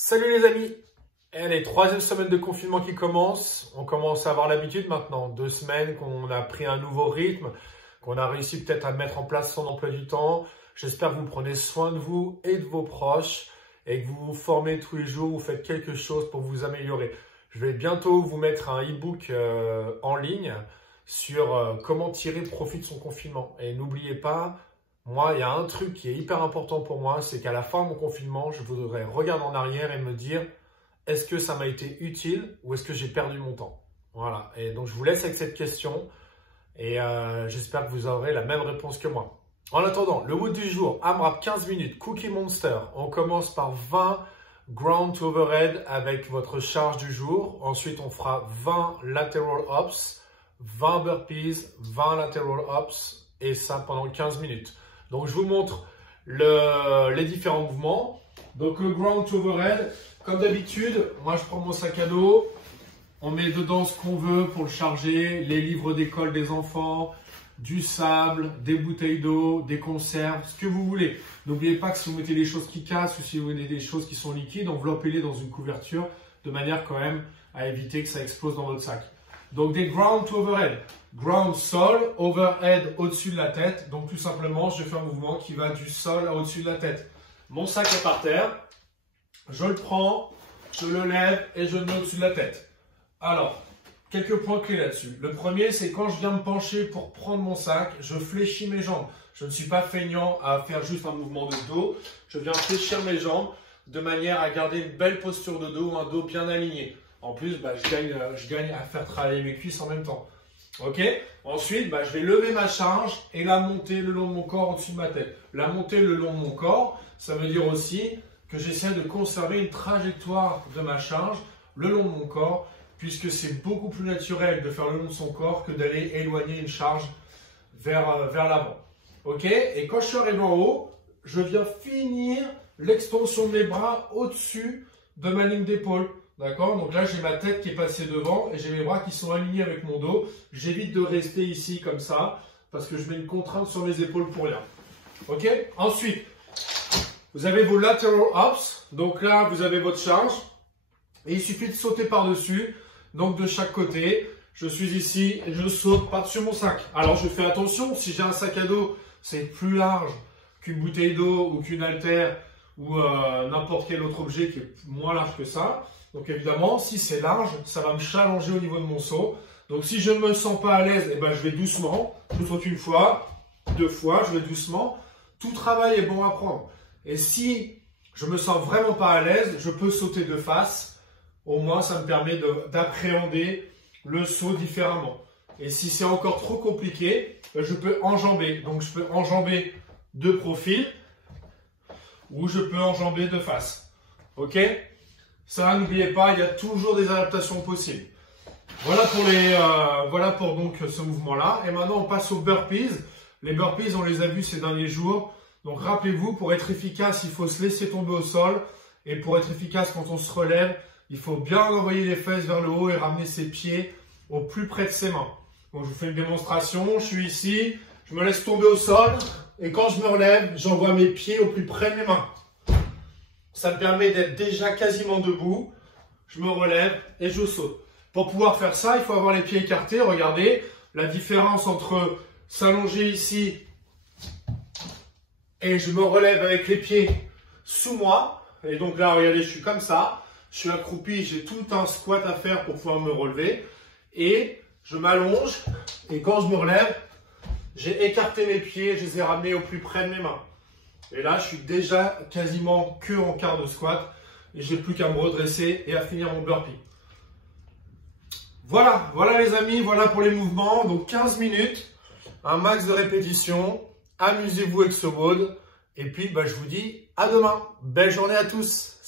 Salut les amis! Allez, troisième semaine de confinement qui commence. On commence à avoir l'habitude maintenant. 2 semaines qu'on a pris un nouveau rythme, qu'on a réussi peut-être à mettre en place son emploi du temps. J'espère que vous prenez soin de vous et de vos proches et que vous vous formez tous les jours, vous faites quelque chose pour vous améliorer. Je vais bientôt vous mettre un e-book en ligne sur comment tirer profit de son confinement. Et n'oubliez pas, moi, il y a un truc qui est hyper important pour moi, c'est qu'à la fin de mon confinement, je voudrais regarder en arrière et me dire est-ce que ça m'a été utile ou est-ce que j'ai perdu mon temps? Voilà. Et donc, je vous laisse avec cette question et j'espère que vous aurez la même réponse que moi. En attendant, le wood du jour, AMRAP 15 minutes, Cookie Monster. On commence par 20 ground to overhead avec votre charge du jour. Ensuite, on fera 20 lateral hops, 20 burpees, 20 lateral hops et ça pendant 15 minutes. Donc, je vous montre les différents mouvements. Donc, le ground to overhead, comme d'habitude, moi, je prends mon sac à dos. On met dedans ce qu'on veut pour le charger, les livres d'école des enfants, du sable, des bouteilles d'eau, des conserves, ce que vous voulez. N'oubliez pas que si vous mettez des choses qui cassent ou si vous mettez des choses qui sont liquides, enveloppez-les dans une couverture de manière quand même à éviter que ça explose dans votre sac. Donc, des ground to overhead. Ground sol, overhead au-dessus de la tête. Donc, tout simplement, je fais un mouvement qui va du sol à au-dessus de la tête. Mon sac est par terre. Je le prends, je le lève et je le mets au-dessus de la tête. Alors, quelques points clés là-dessus. Le premier, c'est quand je viens me pencher pour prendre mon sac, je fléchis mes jambes. Je ne suis pas feignant à faire juste un mouvement de dos. Je viens fléchir mes jambes de manière à garder une belle posture de dos, un dos bien aligné. En plus, je gagne à faire travailler mes cuisses en même temps. Ok. Ensuite, je vais lever ma charge et la monter le long de mon corps au-dessus de ma tête. La monter le long de mon corps, ça veut dire aussi que j'essaie de conserver une trajectoire de ma charge le long de mon corps, puisque c'est beaucoup plus naturel de faire le long de son corps que d'aller éloigner une charge vers l'avant. Ok. Et quand je suis arrivé en haut, je viens finir l'extension de mes bras au-dessus de ma ligne d'épaule. D'accord? Donc là, j'ai ma tête qui est passée devant et j'ai mes bras qui sont alignés avec mon dos. J'évite de rester ici comme ça parce que je mets une contrainte sur mes épaules pour rien. Ok? Ensuite, vous avez vos lateral hops. Donc là, vous avez votre charge et il suffit de sauter par-dessus. Donc de chaque côté, je suis ici et je saute par-dessus mon sac. Alors je fais attention, si j'ai un sac à dos, c'est plus large qu'une bouteille d'eau ou qu'une haltère ou n'importe quel autre objet qui est moins large que ça. Donc évidemment, si c'est large, ça va me challenger au niveau de mon saut. Donc si je ne me sens pas à l'aise, je vais doucement. Je saute une fois, 2 fois, je vais doucement. Tout travail est bon à prendre. Et si je me sens vraiment pas à l'aise, je peux sauter de face. Au moins, ça me permet d'appréhender le saut différemment. Et si c'est encore trop compliqué, je peux enjamber. Donc je peux enjamber de profil ou je peux enjamber de face. Ok? Ça, n'oubliez pas, il y a toujours des adaptations possibles. Voilà pour donc ce mouvement-là. Et maintenant, on passe aux burpees. Les burpees, on les a vus ces derniers jours. Donc, rappelez-vous, pour être efficace, il faut se laisser tomber au sol. Et pour être efficace, quand on se relève, il faut bien envoyer les fesses vers le haut et ramener ses pieds au plus près de ses mains. Donc, je vous fais une démonstration. Je suis ici, je me laisse tomber au sol. Et quand je me relève, j'envoie mes pieds au plus près de mes mains. Ça me permet d'être déjà quasiment debout. Je me relève et je saute. Pour pouvoir faire ça, il faut avoir les pieds écartés. Regardez la différence entre s'allonger ici et je me relève avec les pieds sous moi. Et donc là, regardez, je suis comme ça. Je suis accroupi, j'ai tout un squat à faire pour pouvoir me relever. Et je m'allonge. Et quand je me relève, j'ai écarté mes pieds, je les ai ramenés au plus près de mes mains. Et là, je suis déjà quasiment que en quart de squat. Et j'ai plus qu'à me redresser et à finir mon burpee. Voilà les amis, voilà pour les mouvements. Donc 15 minutes, un max de répétitions. Amusez-vous avec ce WOD. Et puis, je vous dis à demain. Belle journée à tous.